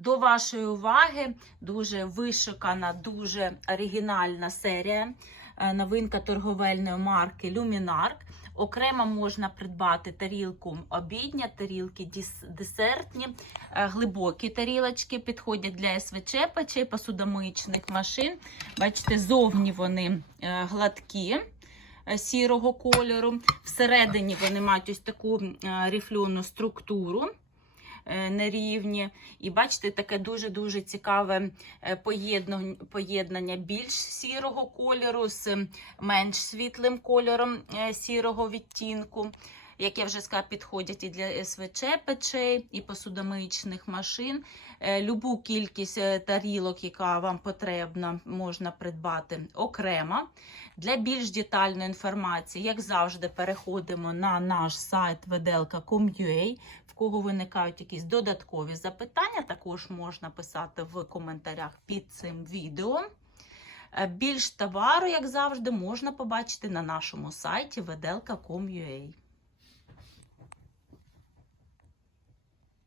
До вашої уваги дуже вишукана, дуже оригінальна серія. е, Новинка торговельної марки Luminark. Окремо можна придбати тарілку обідня, тарілки десертні, е, глибокі тарілочки підходять для СВЧ, печей, посудомиїчних машин. Бачите, зовні вони е, гладкі сірого кольору. Всередині вони мають ось таку рифльону структуру нерівні. І бачите, таке дуже-дуже цікаве е, поєднання, поєднання більш сірого кольору з менш світлим кольором е, сірого відтінку. Як я вже сказала, підходять і для СВЧ печей, і посудомиїчних машин. Е, Любу кількість е, тарілок, яка вам потрібна, можна придбати окремо. Для більш детальної інформації, як завжди, переходимо на наш сайт vedelka.com.ua. В кого виникають якісь додаткові запитання, також можна писати в коментарях під цим відео. Е, Більш товару, як завжди, можна побачити на нашому сайті vedelka.com.ua.